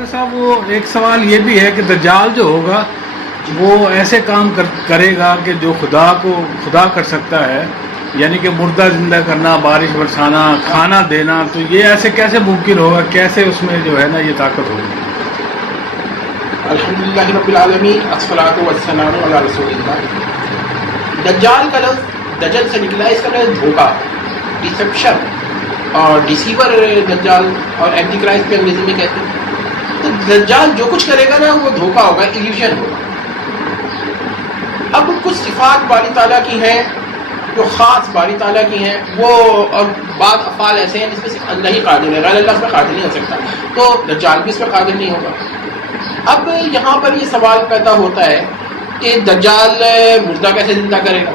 Doctor صاحب وہ ایک سوال یہ بھی ہے کہ دجال جو ہوگا وہ ایسے کام کرے گا کہ جو خدا کر سکتا ہے، یعنی کہ مردہ زندہ کرنا، بارش برسانا، کھانا دینا، تو یہ ایسے کیسے ممکن ہوگا؟ کیسے اس میں جو ہے نا یہ طاقت ہوگی؟ الحمدللہ رب العالمین، الصلاۃ والسلام علی رسول اللہ۔ دجال کا لفظ دجل سے نکلا ہے، اس کا لفظ دھوکہ، ڈسپشن اور ڈیسیور دجال اور اینٹی کرائسٹ بھی انگریزی میں کہتے ہیں۔ تو دجال جو کچھ کرے گا نا وہ دھوکہ ہوگا، ایلیوژن ہوگا۔ اب کچھ صفات باری تعالیٰ کی ہیں جو خاص باری تعالیٰ کی ہیں، وہ اور بعض افعال ایسے ہیں جس میں صرف اللہ ہی قادر ہے، غیر اللہ اس میں قادر نہیں ہو سکتا، تو دجال بھی اس میں قادر نہیں ہوگا۔ اب یہاں پر یہ سوال پیدا ہوتا ہے کہ دجال مردہ کیسے زندہ کرے گا؟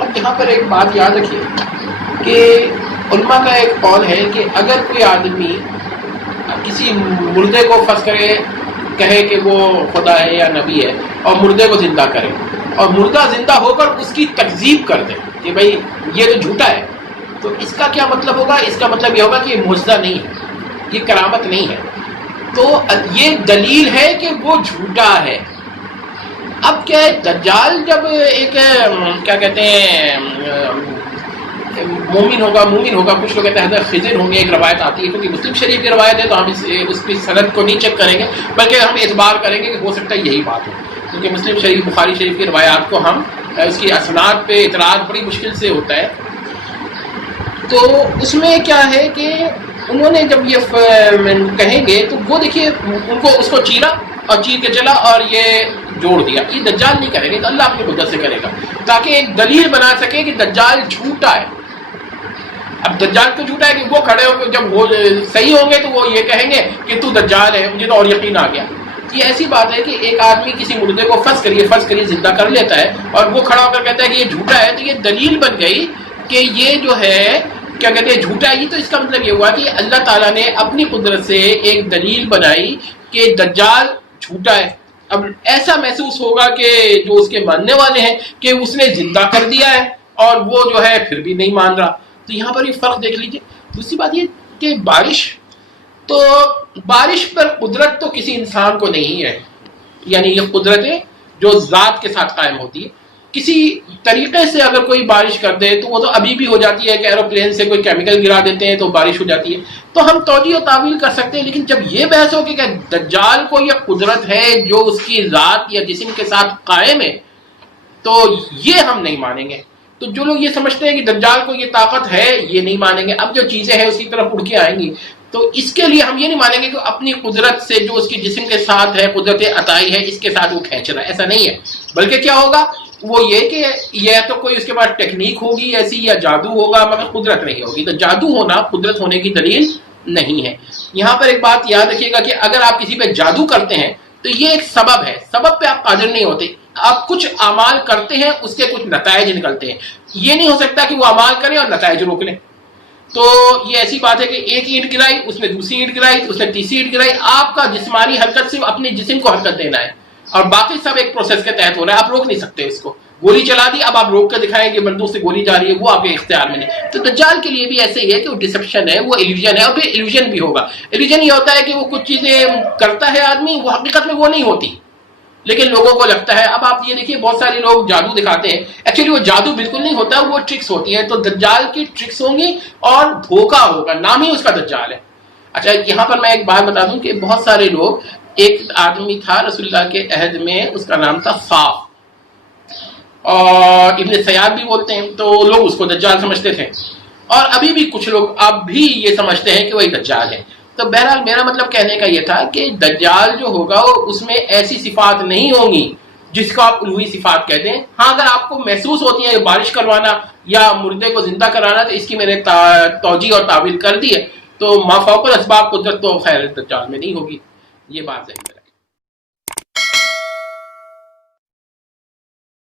اب یہاں پر ایک بات یاد رکھیے کہ علماء کا ایک قول ہے کہ اگر کوئی آدمی کسی مردے کو فرض کرے، کہے کہ وہ خدا ہے یا نبی ہے، اور مردے کو زندہ کرے، اور مردہ زندہ ہو کر اس کی تکذیب کر دے کہ بھائی یہ تو جھوٹا ہے، تو اس کا کیا مطلب ہوگا؟ اس کا مطلب یہ ہوگا کہ یہ معجزہ نہیں ہے، یہ کرامت نہیں ہے، تو یہ دلیل ہے کہ وہ جھوٹا ہے۔ اب کیا ہے، دجال جب ایک کیا کہتے ہیں مومن ہوگا، کچھ لوگ کہتے ہیں حضرت خضر ہوں گے، ایک روایت آتی ہے، کیونکہ مسلم شریف کی روایت ہے تو ہم اس کی سند کو نہیں چیک کریں گے، بلکہ ہم اعتبار کریں گے کہ ہو سکتا ہے یہی بات ہو، کیونکہ مسلم شریف، بخاری شریف کی روایات کو ہم اس کی اسناد پہ اعتراض بڑی مشکل سے ہوتا ہے۔ تو اس میں کیا ہے کہ انہوں نے جب یہ کہیں گے تو وہ دیکھیے ان کو اس کو چیرا اور چیر کے چلا اور یہ جوڑ دیا، یہ دجال نہیں کرے گا، تو اللہ اپنی قدرت سے کرے گا تاکہ ایک دلیل بنا سکے کہ دجال جھوٹا ہے۔ اب دجال تو جھوٹا ہے کہ وہ کھڑے ہو کے جب وہ صحیح ہوں گے تو وہ یہ کہیں گے کہ تو دجال ہے، مجھے تو اور یقین آ گیا۔ یہ ایسی بات ہے کہ ایک آدمی کسی مردے کو فرض کریے زندہ کر لیتا ہے اور وہ کھڑا ہو کر کہتا ہے کہ یہ جھوٹا ہے، تو یہ دلیل بن گئی کہ یہ جو ہے کیا کہتے ہیں جھوٹا ہے۔ تو اس کا مطلب یہ ہوا کہ اللہ تعالیٰ نے اپنی قدرت سے ایک دلیل بنائی کہ دجال جھوٹا ہے۔ اب ایسا محسوس ہوگا کہ جو اس کے ماننے والے ہیں کہ اس نے زندہ کر دیا ہے اور وہ جو ہے پھر بھی نہیں مان رہا۔ تو یہاں پر یہ فرق دیکھ لیجئے۔ دوسری بات یہ کہ بارش پر قدرت تو کسی انسان کو نہیں ہے، یعنی یہ قدرت ہے جو ذات کے ساتھ قائم ہوتی ہے۔ کسی طریقے سے اگر کوئی بارش کر دے تو وہ تو ابھی بھی ہو جاتی ہے کہ ایروپلین سے کوئی کیمیکل گرا دیتے ہیں تو بارش ہو جاتی ہے، تو ہم توجیہ و تعویل کر سکتے ہیں۔ لیکن جب یہ بحث ہو کہ دجال کو یہ قدرت ہے جو اس کی ذات یا جسم کے ساتھ قائم ہے، تو یہ ہم نہیں مانیں گے۔ تو جو لوگ یہ سمجھتے ہیں کہ دجال کو یہ طاقت ہے، یہ نہیں مانیں گے۔ اب جو چیزیں ہیں اسی طرف اڑ کے آئیں گی، تو اس کے لیے ہم یہ نہیں مانیں گے کہ اپنی قدرت سے جو اس کی جسم کے ساتھ ہے، قدرت عطائی ہے، اس کے ساتھ وہ کھینچ رہا ہے، ایسا نہیں ہے۔ بلکہ کیا ہوگا وہ یہ کہ یہ تو کوئی اس کے پاس ٹیکنیک ہوگی ایسی یا جادو ہوگا، مگر قدرت نہیں ہوگی۔ تو جادو ہونا قدرت ہونے کی دلیل نہیں ہے۔ یہاں پر ایک بات یاد رکھیے گا کہ اگر آپ کسی پہ جادو کرتے ہیں تو یہ ایک سبب ہے، سبب پہ آپ قادر نہیں ہوتے۔ آپ کچھ اعمال کرتے ہیں، اس کے کچھ نتائج نکلتے ہیں، یہ نہیں ہو سکتا کہ وہ اعمال کریں اور نتائج روک لیں۔ تو یہ ایسی بات ہے کہ ایک اینٹ گرائی، اس نے دوسری اینٹ گرائی، اس نے تیسری اینٹ گرائی، آپ کا جسمانی حرکت صرف اپنے جسم کو حرکت دینا ہے اور باقی سب ایک پروسیس کے تحت ہو رہا ہے، آپ روک نہیں سکتے اس کو۔ گولی چلا دی، اب آپ روک کر دکھائیں کہ بندوق سے گولی جا رہی ہے، وہ آپ کے اختیار میں نہیں۔ تو دجال کے لیے بھی ایسے ہی ہے کہ وہ ڈسپشن ہے، وہ ایلیوژن ہے، اور پھر ایلیوژن بھی ہوگا۔ ایلیوژن یہ ہوتا ہے کہ وہ کچھ چیزیں کرتا ہے آدمی، وہ حقیقت میں وہ نہیں ہوتی، لیکن لوگوں کو لگتا ہے۔ اب آپ یہ دیکھیے بہت سارے لوگ جادو دکھاتے ہیں، ایکچولی وہ جادو بالکل نہیں ہوتا، وہ ٹرکس ہوتی ہیں۔ تو دجال کی ٹرکس ہوں گی اور دھوکہ ہوگا، نام ہی اس کا دجال ہے۔ اچھا یہاں پر میں ایک بات بتا دوں کہ بہت سارے لوگ، ایک آدمی تھا رسول اللہ کے عہد میں، اس کا نام تھا صاف، اور ابن سیاد بھی بولتے ہیں، تو لوگ اس کو دجال سمجھتے تھے، اور ابھی بھی کچھ لوگ اب بھی یہ سمجھتے ہیں کہ وہی دجال ہے۔ تو بہرحال میرا مطلب کہنے کا یہ تھا کہ دجال جو ہوگا اس میں ایسی صفات نہیں ہوں گی جس کو آپ الوہی صفات کہتے ہیں۔ ہاں اگر آپ کو محسوس ہوتی ہے بارش کروانا یا مردے کو زندہ کرانا، تو اس کی میں نے توجیہ اور تعویل کر دی ہے، تو ما فوق الاسباب قدرت تو خیر دجال میں نہیں ہوگی، یہ بات صحیح ہے۔